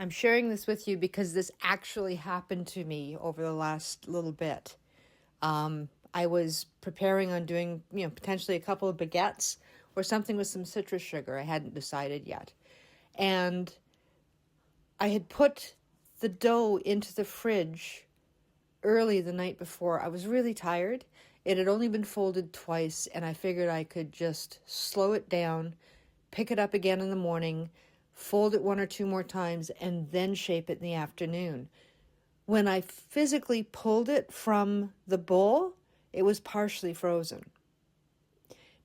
I'm sharing this with you because this actually happened to me over the last little bit. I was preparing on doing, potentially a couple of baguettes or something with some citrus sugar. I hadn't decided yet. And I had put the dough into the fridge early the night before. I was really tired. It had only been folded twice, and I figured I could just slow it down, pick it up again in the morning, fold it one or two more times, and then shape it in the afternoon. When I physically pulled it from the bowl, it was partially frozen.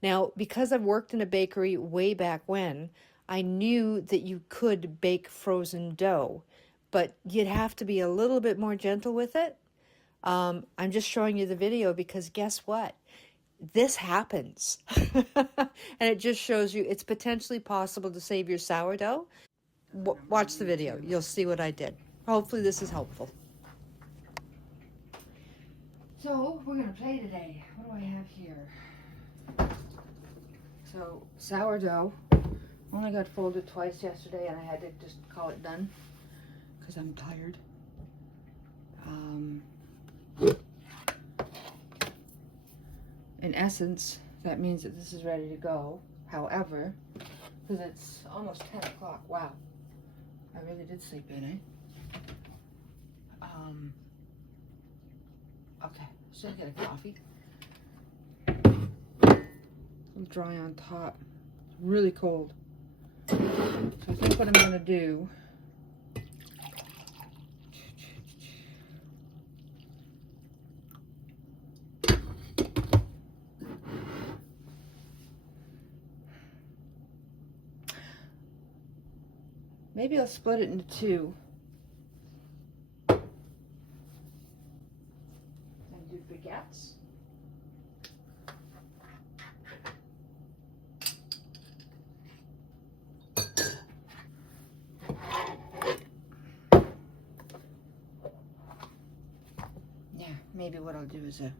Now, because I've worked in a bakery way back when, I knew that you could bake frozen dough, but you'd have to be a little bit more gentle with it. I'm just showing you the video because guess what? This happens. And it just shows you it's potentially possible to save your sourdough. Watch the video. You'll see what I did. Hopefully this is helpful. So we're going to play today. What do I have here? So sourdough only got folded twice yesterday, and I had to just call it done because I'm tired. In essence, that means that this is ready to go. However, because it's almost 10 o'clock. Wow. I really did sleep in, eh? Okay, should I get a coffee? I'm dry on top. It's really cold. So I think what I'm going to do maybe I'll split it into two and do baguettes. Yeah, maybe what I'll do is a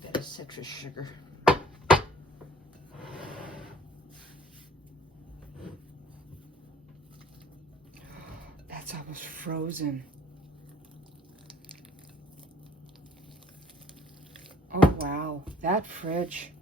bit of citrus sugar. That's almost frozen. Oh wow, that fridge.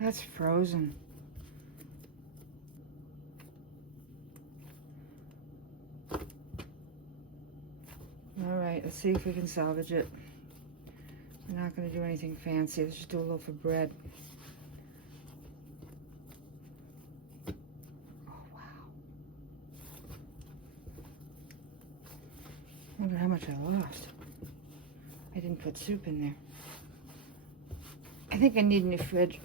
That's frozen. All right, let's see if we can salvage it. We're not going to do anything fancy. Let's just do a loaf of bread. Oh, wow. I wonder how much I lost. I didn't put soup in there. I think I need a new fridge.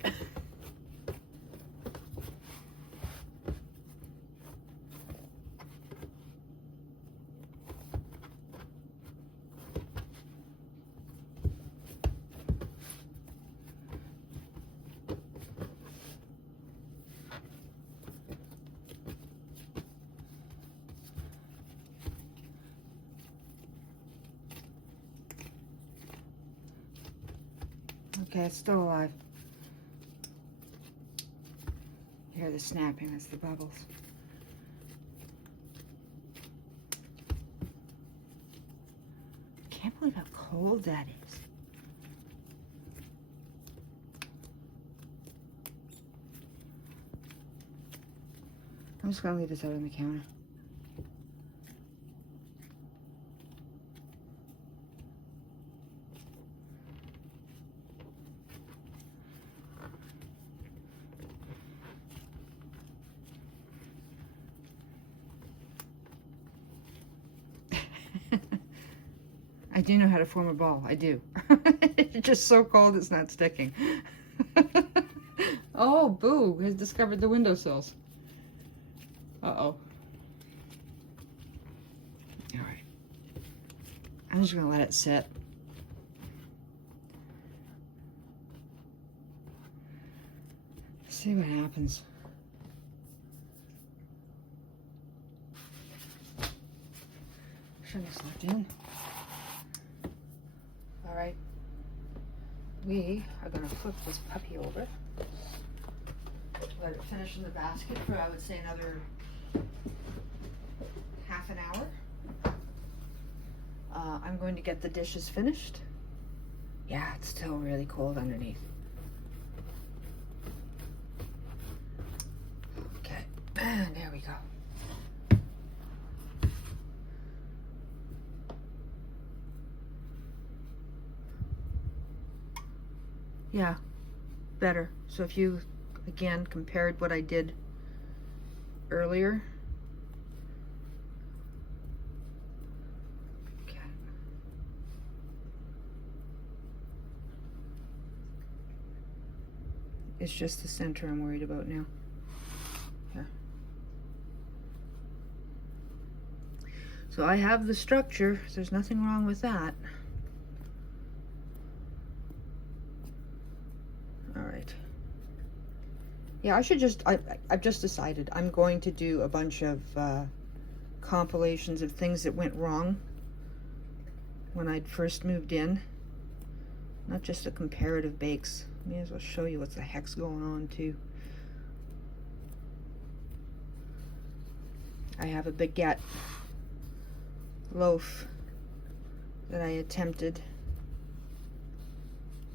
Okay, it's still alive. You hear the snapping, that's the bubbles. Can't believe how cold that is. I'm just gonna leave this out on the counter. I do know how to form a ball. I do. It's just so cold it's not sticking. Oh, Boo has discovered the windowsills. Uh-oh. All right. I'm just gonna let it sit. See what happens. Shouldn't have slept in. All right. We are gonna flip this puppy over. Let it finish in the basket for, I would say, another half an hour. I'm going to get the dishes finished. Yeah, it's still really cold underneath. Okay, there we go. Yeah, better. So if you, again, compared what I did earlier. Okay. It's just the center I'm worried about now. Here. So I have the structure, so there's nothing wrong with that. All right. Yeah, I should just, I've just decided I'm going to do a bunch of compilations of things that went wrong when I'd first moved in. Not just a comparative bakes. May as well show you what the heck's going on too. I have a baguette loaf that I attempted,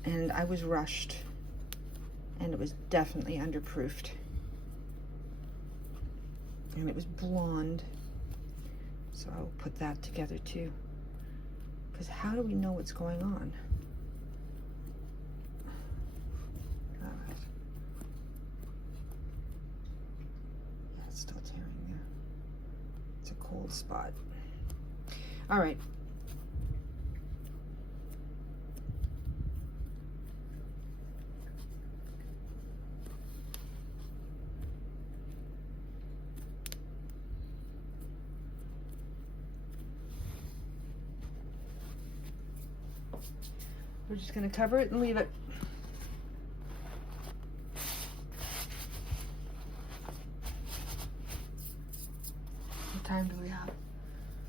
and I was rushed. And it was definitely underproofed. And it was blonde. So I'll put that together too. Because how do we know what's going on? All right. Yeah, it's still tearing there. It's a cold spot. All right. We're just going to cover it and leave it. What time do we have?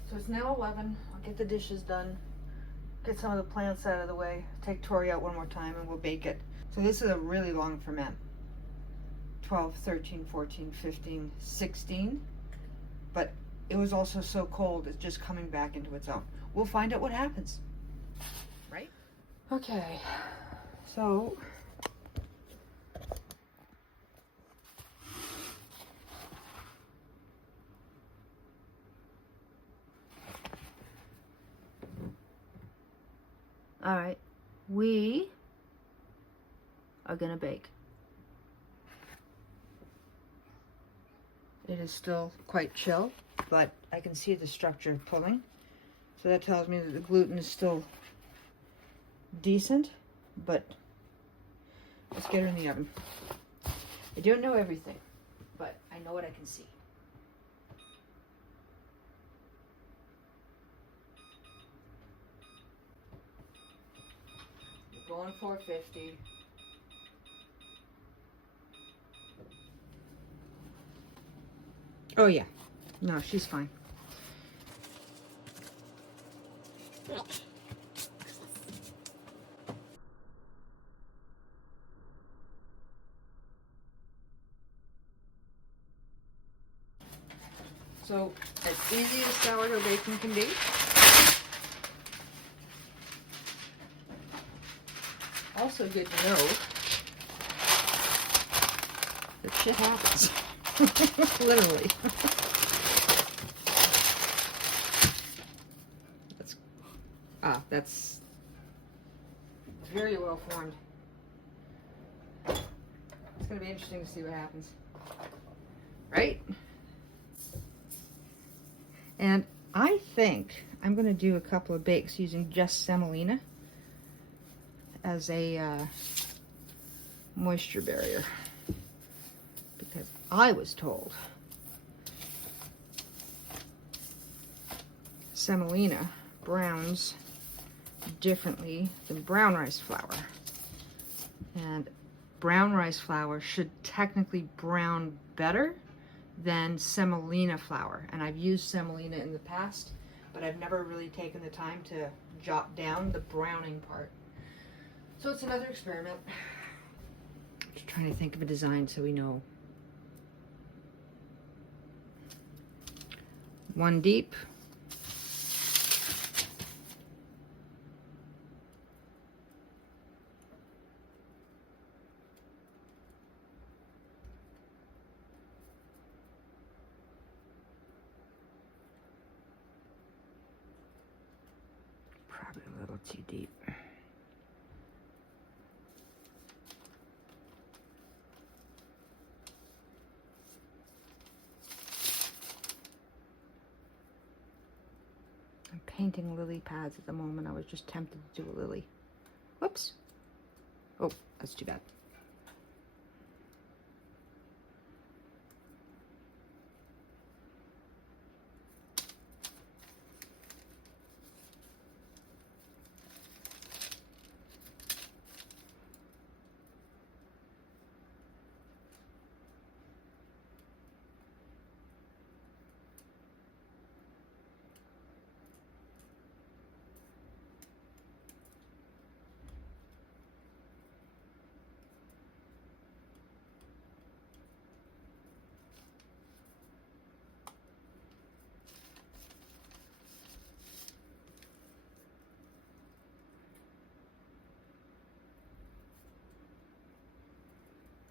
So it's now 11. I'll get the dishes done. Get some of the plants out of the way. Take Tori out one more time and we'll bake it. So this is a really long ferment. 12, 13, 14, 15, 16. But it was also so cold, it's just coming back into its own. We'll find out what happens. Right? Okay, so all right, we are gonna bake. It is still quite chill, but I can see the structure pulling. So that tells me that the gluten is still decent, but let's get her in the oven. I don't know everything, but I know what I can see. We're going 450. Oh yeah, no, she's fine. So, as easy as sourdough baking can be. Also good to know that shit happens. Literally. That's very well formed. It's going to be interesting to see what happens. Right? And I think I'm going to do a couple of bakes using just semolina as a moisture barrier, because I was told semolina browns differently than brown rice flour, and brown rice flour should technically brown better than semolina flour. And I've used semolina in the past, but I've never really taken the time to jot down the browning part. So it's another experiment. Just trying to think of a design so we know. One deep. Probably a little too deep. I'm painting lily pads at the moment. I was just tempted to do a lily. Whoops. Oh, that's too bad.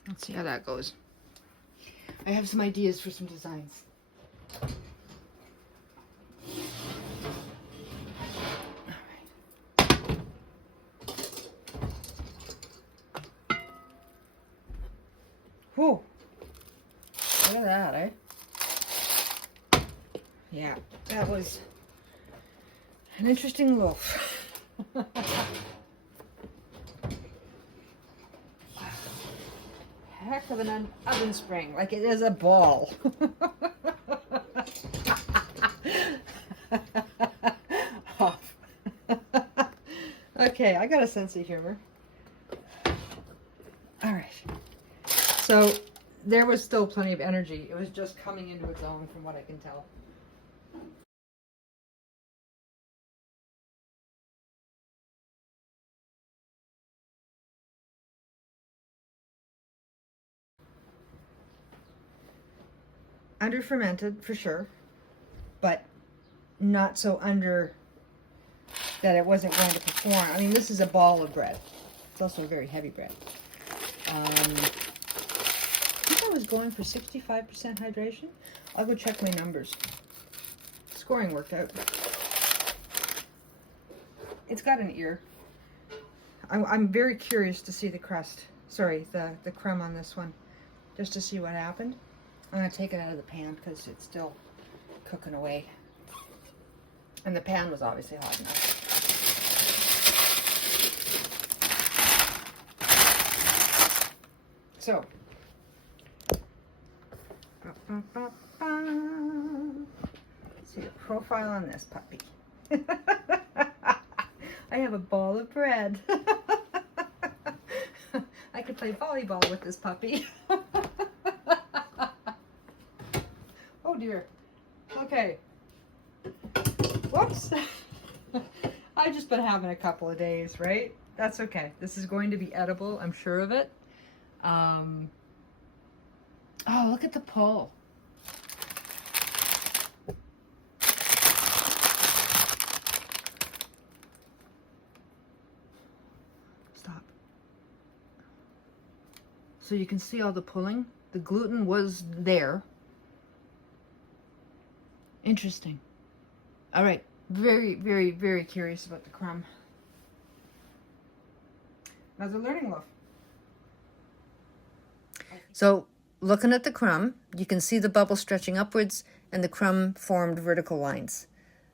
Let's see how that goes. I have some ideas for some designs. Whew. Look at that, eh? Yeah, that was an interesting loaf. Heck of an oven spring, like it is a ball. Off. Okay, I got a sense of humor. All right. So there was still plenty of energy. It was just coming into its own from what I can tell. Under fermented for sure, but not so under that it wasn't going to perform. I mean, this is a ball of bread. It's also a very heavy bread. I think I was going for 65% hydration. I'll go check my numbers. Scoring worked out. It's got an ear. I'm very curious to see the crust. Sorry, the crumb on this one, just to see what happened. I'm going to take it out of the pan because it's still cooking away. And the pan was obviously hot enough. So, let's see the profile on this puppy. I have a ball of bread. I could play volleyball with this puppy. Oh dear. Okay. Whoops. I've just been having a couple of days, right? That's okay. This is going to be edible, I'm sure of it. Oh, look at the pull. Stop. So you can see all the pulling The gluten was there. Interesting. All right. Very, very, very curious about the crumb. Another learning loaf. So looking at the crumb, you can see the bubble stretching upwards and the crumb formed vertical lines.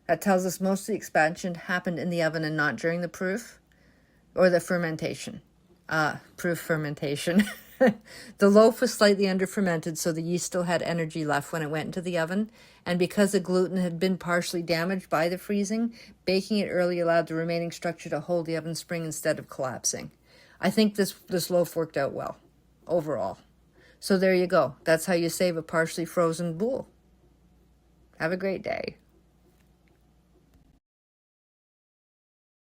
That tells us most of the expansion happened in the oven and not during the proof or the fermentation. Proof fermentation. The loaf was slightly under fermented, so the yeast still had energy left when it went into the oven. And because the gluten had been partially damaged by the freezing, baking it early allowed the remaining structure to hold the oven spring instead of collapsing. I think this loaf worked out well overall. So there you go. That's how you save a partially frozen boule. Have a great day.